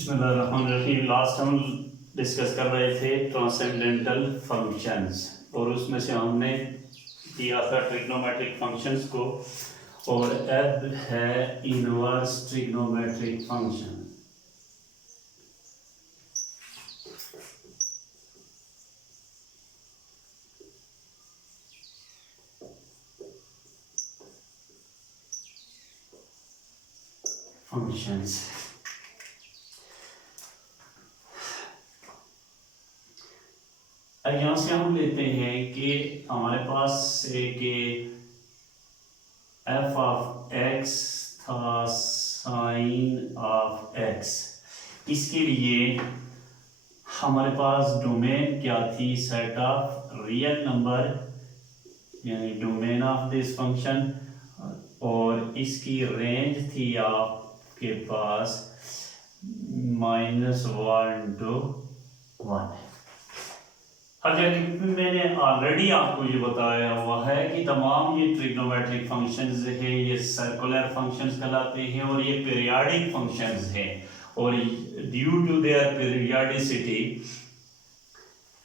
बिस्मिल्लाहिर्रहमानिर्रहीम। लास्ट हम डिस्कस कर रहे थे ट्रांसेंडेंटल फंक्शंस और उसमें से हमने किया था ट्रिग्नोमेट्रिक फंक्शंस को, और अब है इनवर्स ट्रिग्नोमेट्रिक फंक्शन। फंक्शंस अब यहाँ से हम लेते हैं कि हमारे पास एक एफ ऑफ एक्स था साइन ऑफ एक्स। इसके लिए हमारे पास डोमेन क्या थी? सेट ऑफ रियल नंबर, यानी डोमेन ऑफ दिस फंक्शन, और इसकी रेंज थी आपके पास -1 to 1। अब जैसे मैंने ऑलरेडी आपको ये बताया हुआ है कि तमाम ये ट्रिग्नोमेट्रिक फंक्शंस हैं, ये सर्कुलर फंक्शंस कहलाते हैं और ये पीरियोडिक फंक्शंस हैं, और ड्यू टू देयर पीरियोडिसिटी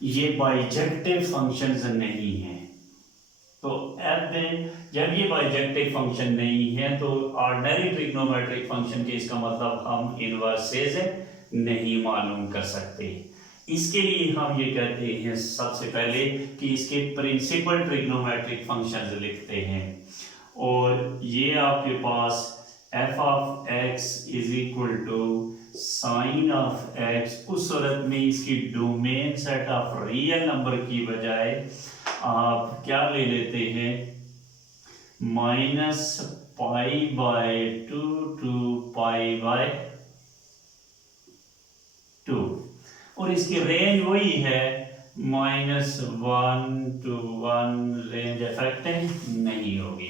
ये बाइजेक्टिव फंक्शंस नहीं हैं। तो अब जब ये बाइजेक्टिव फंक्शन नहीं है तो ऑर्डिनरी ट्रिग्नोमेट्रिक फंक्शन के इसका मतलब हम इनवर्सेस नहीं मालूम कर सकते। इसके लिए हम ये कहते हैं सबसे पहले कि इसके प्रिंसिपल ट्रिग्नोमेट्रिक फंक्शंस लिखते हैं, और ये आपके पास F of x is equal to sine of X. उस सूरत में इसकी domain set of real number की बजाय आप क्या ले लेते हैं? -π/2 to π/2, और इसकी रेंज वही है -1 to 1। रेंज अफेक्ट नहीं होगी,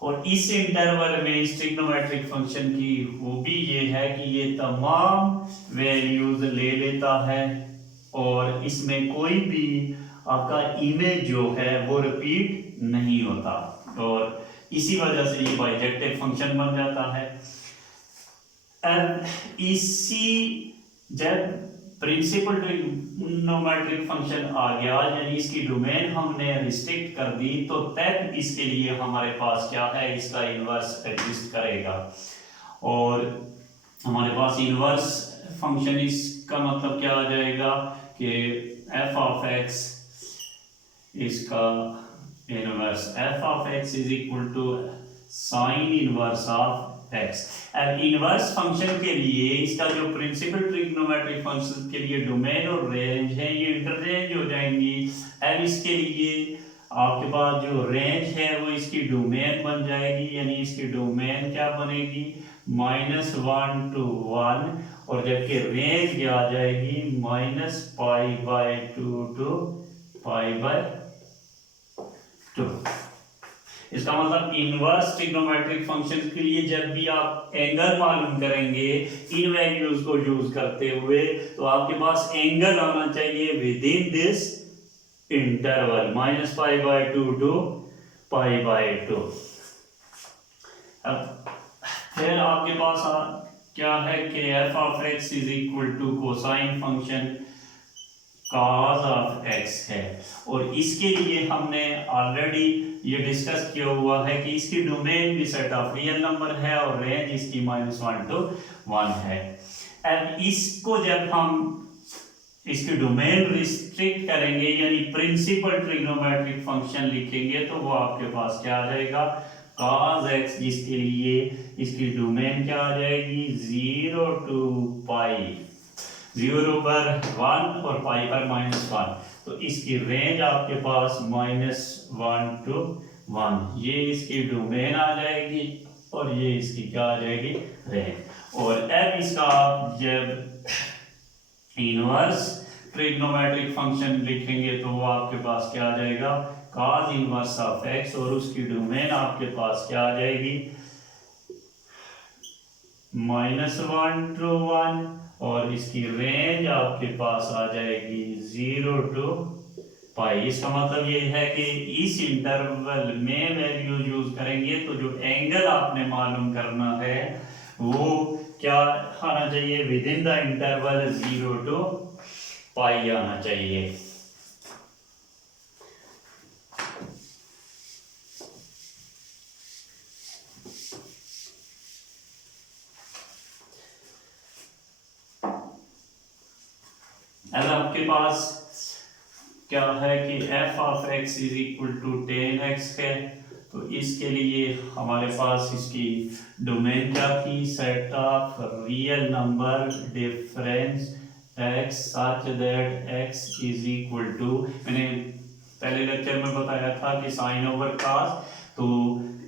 और इस इंटरवल में इस ट्रिग्नोमेट्रिक फंक्शन की खूबी ये है कि ये तमाम वैल्यूज ले लेता है और इसमें कोई भी आपका इमेज जो है वो रिपीट नहीं होता, और इसी वजह से ये बाइजेक्टिव फंक्शन बन जाता है। अब इसी जब प्रिंसिपल ट्रिग्नोमेट्रिक फंक्शन आ गया, यानी इसकी डोमेन हमने रिस्ट्रिक्ट कर दी, तो तब इसके लिए हमारे पास क्या है? इसका इनवर्स एग्जिस्ट करेगा, और हमारे पास इनवर्स फंक्शन इसका मतलब क्या आ जाएगा कि एफ ऑफ एक्स, इसका inverse f of x is equal to sine inverse of x. अब इनवर्स फंक्शन के लिए इसका जो प्रिंसिपल ट्रिग्नोमेट्रिक फंक्शन के लिए डोमेन और रेंज है ये इंटरचेंज हो जाएंगी। अब इसके लिए आपके पास जो रेंज है वो इसकी डोमेन बन जाएगी, यानी इसकी डोमेन क्या बनेगी? -1 to 1, और जबकि रेंज क्या आ जाएगी? -π/2 to π/2। इसका मतलब इनवर्स ट्रिग्नोमेट्रिक फंक्शन के लिए जब भी आप एंगल मालूम करेंगे इन वैल्यूज को यूज करते हुए, तो आपके पास एंगल आना चाहिए within this interval -π/2 to π/2। अब फिर आपके पास क्या है कि f of x is equal to cosine function cos of x है, और इसके लिए हमने ऑलरेडी ये डिस्कस किया हुआ है कि इसकी डोमेन भी सेट ऑफ रियल नंबर है और रेंज इसकी -1 to 1 है। अब इसको जब हम इसकी डोमेन रिस्ट्रिक्ट करेंगे, यानी प्रिंसिपल ट्रिग्नोमेट्रिक फंक्शन लिखेंगे, तो वो आपके पास क्या आ जाएगा? cos x, जिसके लिए इसकी डोमेन क्या आ जाएगी? 0 to π, 0 पर 1 और पाई पर -1, तो इसकी रेंज आपके पास -1 to 1। ये इसकी डोमेन आ जाएगी और ये इसकी क्या आ जाएगी? रेंज। और अब इसका आप जब इनवर्स ट्रिग्नोमेट्रिक फंक्शन लिखेंगे तो वो आपके पास क्या आ जाएगा? cos इनवर्स ऑफ x, और उसकी डोमेन आपके पास क्या आ जाएगी? -1 to 1, और इसकी रेंज आपके पास आ जाएगी 0 to π। इसका मतलब ये है कि इस इंटरवल में वैल्यू यूज करेंगे तो जो एंगल आपने मालूम करना है वो क्या आना चाहिए, within the interval 0 to pi आना चाहिए। अब आपके पास क्या है कि f of x is equal to 10x है, तो इसके लिए हमारे पास इसकी डोमेन क्या थी, set of real number difference x such that x is equal to, मैंने पहले लेक्चर में बताया था कि साइन ओवर cos, तो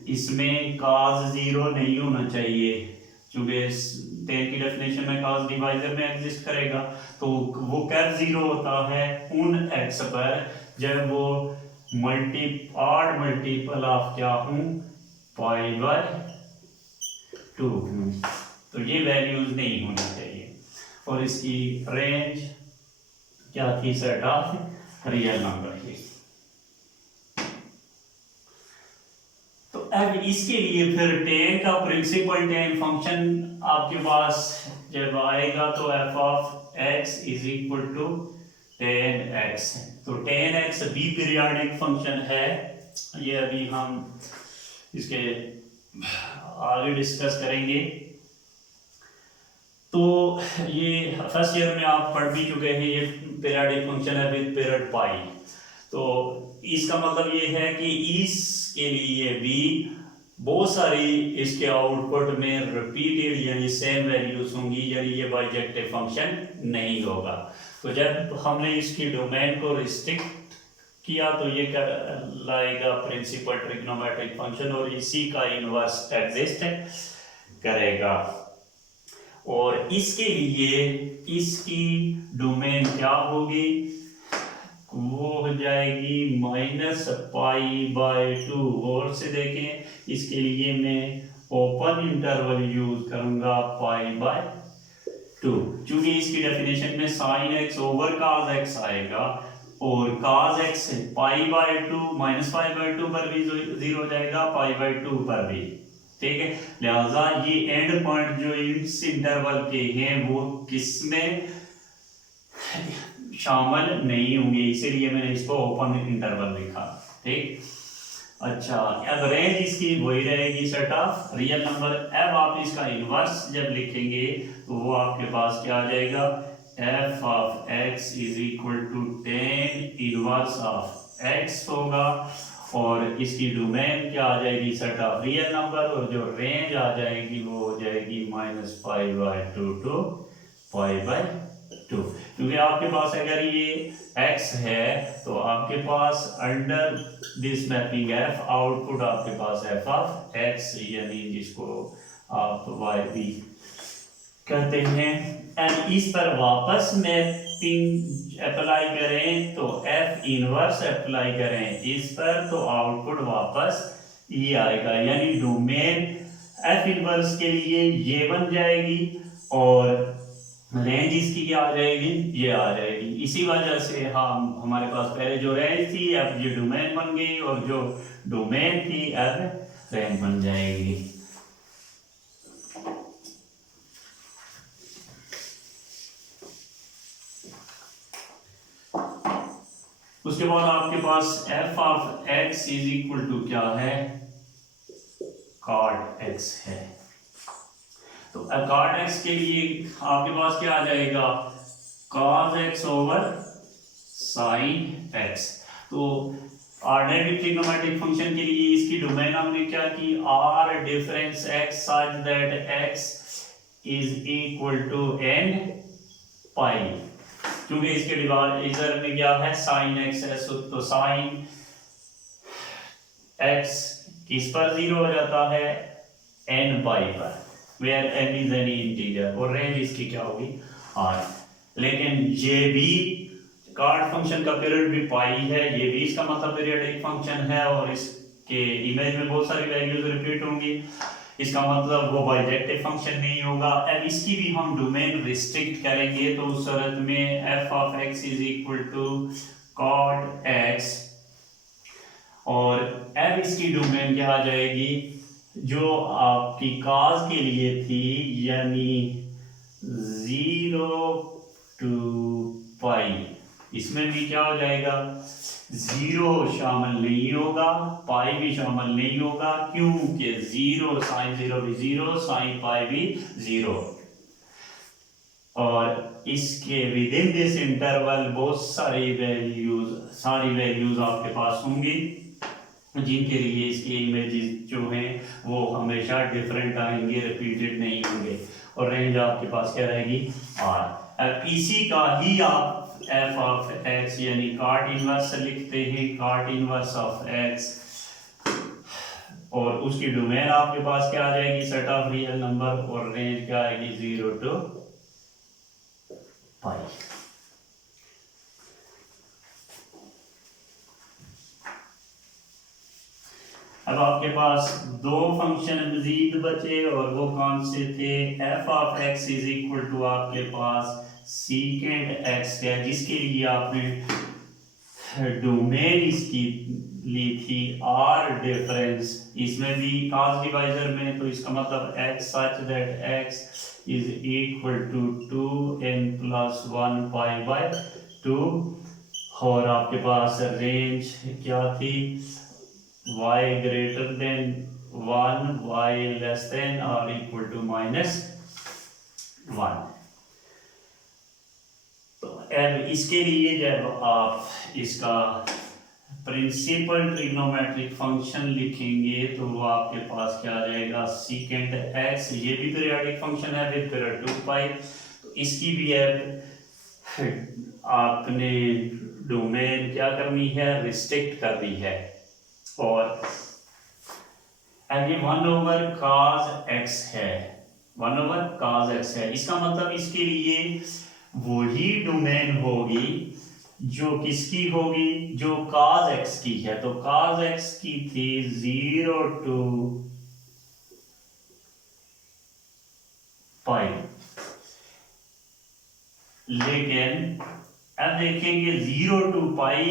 इसमें cos 0 नहीं होना चाहिए क्योंकि 10 की डेफिनेशन में cos डिवाइजर में एग्जिस्ट करेगा, तो वो कब 0 होता है उन x पर जब वो ऑड मल्टीपल ऑफ क्या हूँ, पाई बाय 2 हूँ, तो ये वैल्यूज नहीं होनी चाहिए। और इसकी रेंज क्या थी, सेट ऑफ रियल नंबर की। तो अब इसके लिए फिर टेन का प्रिंसिपल टेन फंक्शन आपके पास जब आएगा तो f of x is equal to 10x, तो 10x भी पीरियोडिक फंक्शन है, ये अभी हम इसके आगे डिस्कस करेंगे। तो ये फर्स्ट ईयर में आप पढ़ भी चुके हैं, ये पीरियोडिक फंक्शन है विद पीरियड पाई, तो इसका मतलब ये है कि इसके लिए भी बहुत सारी इसके आउटपुट में रिपीटेड यानी सेम वैल्यूज होंगी, यानी ये बाइजेक्टिव फंक्शन नहीं होगा। तो जब हमने इसकी डोमेन को रिस्ट्रिक्ट किया तो ये लाएगा प्रिंसिपल ट्रिग्नोमेट्रिक फंक्शन और इसी का इनवर्स एग्जिस्ट करेगा। और इसके लिए इसकी डोमेन क्या होगी, वो हो जाएगी माइनस पाई बाय 2। और से देखें, इसके लिए मैं ओपन इंटरवल यूज करूंगा पाई बाय 2, क्योंकि इसकी डेफिनेशन में sine x over cos x आएगा और cos x pi by 2 minus pi by 2 पर भी 0 हो जाएगा, पाई बाय 2 पर भी, ठीक है। लिहाजा ये एंड पॉइंट जो इस इंटरवल के हैं वो किसमें शामिल नहीं होंगे, इसीलिए मैंने इसको ओपन इंटरवल लिखा, ठीक। अच्छा, अब रेंज इसकी वही रहेगी सेट ऑफ रियल नंबर। अब आप इसका इनवर्स जब लिखेंगे तो वो आपके पास क्या आ जाएगा, f of x is equal to 10 inverse of x होगा और इसकी डोमेन क्या आ जाएगी, सेट ऑफ रियल नंबर, और जो रेंज आ जाएगी वो हो जाएगी minus pi by 2 to pi by 2, क्योंकि आपके पास अगर ये x है तो आपके पास under this mapping f output आपके पास f ऑफ x यानी जिसको आप y भी कहते हैं, एंड इस पर वापस मैपिंग अप्लाई करें तो f इनवर्स अप्लाई करें इस पर तो आउटपुट वापस ये आएगा, यानी डोमेन f इनवर्स के लिए ये बन जाएगी और रेंज इसकी क्या आ जाएगी, ये आ जाएगी। इसी वजह से हम हमारे पास पहले जो रेंज थी अब ये डोमेन बन गई और जो डोमेन थी अब रेंज बन जाएगी। उसके बाद आपके पास f of x is equal to क्या है, cot x है। तो अब cot x के लिए आपके पास क्या आ जाएगा, cos x over sin x। तो ऑर्डिनरी ट्रिग्नोमेट्रिक फंक्शन के लिए इसकी डोमेन हमने क्या की, r difference x such that x is equal to n pi, क्योंकि इसके डिवाइजर में क्या है साइन एक्स है, तो साइन एक्स किस पर 0 हो जाता है, n पाई पर, where n is any integer, और रेंज इसकी क्या होगी r। लेकिन ये भी कार्ड फंक्शन का पीरियड भी पाई है, ये भी इसका मतलब पीरियडिक फंक्शन है और इसके इमेज में बहुत सारी वैल्यूज रिपीट होंगी, इसका मतलब वो बाइजेक्टिव फंक्शन नहीं होगा। अब इसकी भी हम डोमेन रिस्ट्रिक्ट करेंगे तो उस सूरत में f of x is equal to cot x और अब इसकी डोमेन क्या आ जाएगी, जो आपकी काज के लिए थी, यानी 0 to पाई, इसमें भी क्या हो जाएगा, 0 शामिल नहीं होगा, पाई भी शामिल नहीं होगा, क्योंकि 0 साइन 0 भी 0, साइन पाई भी 0। और इसके विद इन दिस इंटरवल बहुत सारी वैल्यूज आपके पास होंगी, जिनके लिए इसके इमेजेस जो हैं वो हमेशा डिफरेंट आएंगे, रिपीटेड नहीं होंगे, और रेंज आपके पास क्या रहेगी, आर। अब इसी का ही आप एफ ऑफ एक्स यानी कार्ट इनवर्स लिखते हैं, कार्ट इनवर्स ऑफ एक्स, और उसकी डोमेन आपके पास क्या आ जाएगी, सेट ऑफ रियल नंबर, और रेंज क्या आएगी 0 to पाई। अब आपके पास दो फंक्शन मजीद बचे, और वो कौन से थे, f of x is equal to आपके पास सीकेंट एक्स है, जिसके लिए आपने डोमेन इसकी ली थी आर डिफरेंस, इसमें भी cos डिवाइजर में, तो इसका मतलब x such that x is equal to 2n plus 1 pi by 2, और आपके पास रेंज क्या थी, y greater than 1, y less than और इक्वल टू -1। तो अब इसके लिए जब आप इसका प्रिंसिपल ट्रिग्नोमेट्रिक फंक्शन लिखेंगे तो वो आपके पास क्या आ जाएगा, सीकेंट एक्स, ये भी पीरियोडिक फंक्शन है विद पीरियड 2 पाई, तो इसकी भी है आपने डोमेन क्या करनी है, रिस्ट्रिक्ट करनी है, और अब ये 1 ओवर cos x है, 1 ओवर cos x है, इसका मतलब इसके लिए वही डोमेन होगी जो किसकी होगी, जो cos x की है, तो cos x की थी 0 to पाई, लेकिन अब देखेंगे 0 to पाई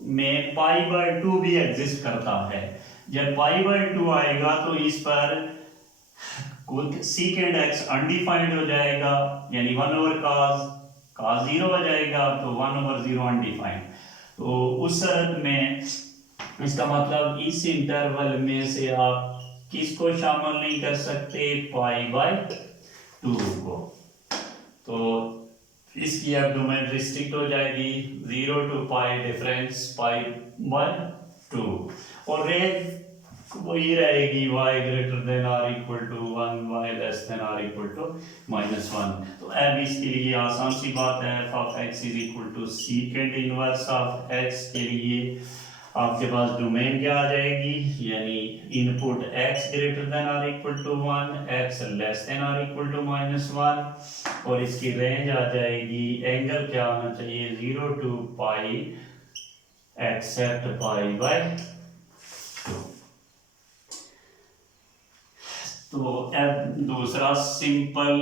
में पाई बाय 2 भी एग्जिस्ट करता है, जब पाई बाय 2 आएगा तो इस पर सीकेंट एक्स अनडिफाइंड हो जाएगा, यानी 1 ओवर cos 0 हो जाएगा, तो 1 ओवर 0 अनडिफाइंड, तो उस में इसका मतलब इस इंटरवल में से आप किसको शामिल नहीं कर सकते, पाई बाय 2 को, तो इसकी अब डोमेन रिस्ट्रिक्ट हो जाएगी 0 to pi difference pi by 2, और रेंज वही रहेगी y greater than or equal to 1, y less than or equal to -1। तो अब इसके लिए आसान सी बात है, f of x is equal to secant inverse of x के लिए आपके पास डोमेन क्या आ जाएगी, यानी input x greater than or equal to 1, x less than or equal to -1, और इसकी रेंज आ जाएगी, एंगल क्या आना चाहिए, 0 to pi except pi by 2। तो अब दूसरा सिंपल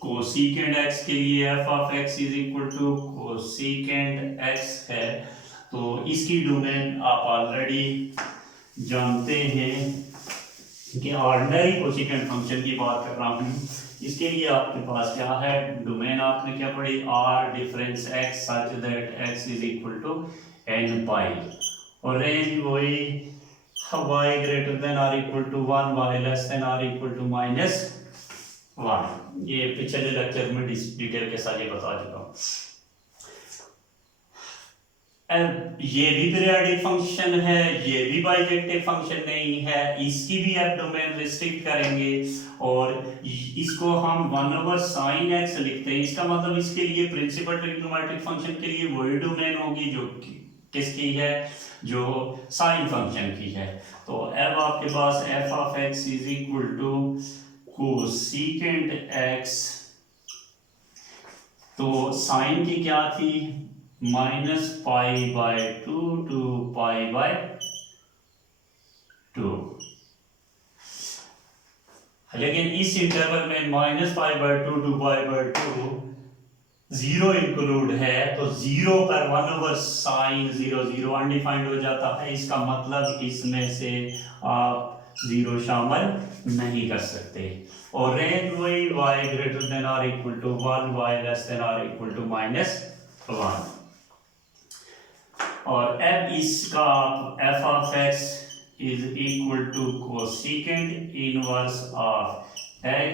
कोसिकेंट x के लिए f of x is equal to cosecant x है, तो इसकी डोमेन आप ऑलरेडी जानते हैं कि ऑर्डिनरी कोसिकेंट फंक्शन की बात कर रहा हूँ, इसके लिए आपके पास क्या है, डोमेन आपने क्या पढ़ी, r difference x such that x is equal to n pi, और रेंज वही y greater than or equal to 1, y less than or equal to -1, ये पिछले लेक्चर में डिटेल के साथ ये बता चुका हूँ। ये भी पीरियोडिक फंक्शन है, ये भी बाइजेक्टिव फंक्शन नहीं है, इसकी भी आप डोमेन रिस्ट्रिक्ट करेंगे, और इसको हम 1 ओवर साइन एक्स लिखते हैं, इसका मतलब इसके लिए प्रिंसिपल ट्रिग्नोमेट्रिक फंक्शन के लिए वही डोमेन होगी जो किसकी है, जो साइन फंक्शन की है, तो अब आपके पास f of x is equal to cosecant x, तो साइन की क्या थी, -pi by 2 to pi by 2, लेकिन इस इंटरवल में -pi by 2 to pi by 2 0 include है, तो 0 पर 1 ओवर साइन 0 0 अनडिफाइंड हो जाता है, इसका मतलब इसमें से आप जीरो शामिल नहीं कर सकते। और रेंज वही y ग्रेटर देन और equal to 1, y less than और इक्वल टू -1। और अब इसका f of x is equal to cosecant inverse of x,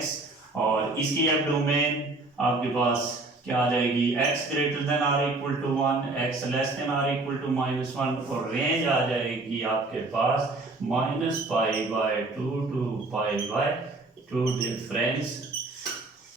और इसकी अब डोमेन आपके पास क्या आ जाएगी, x ग्रेटर देन और equal to 1, x less than और इक्वल टू -1, और रेंज आ जाएगी आपके पास -π/2 to π/2 डिफरेंस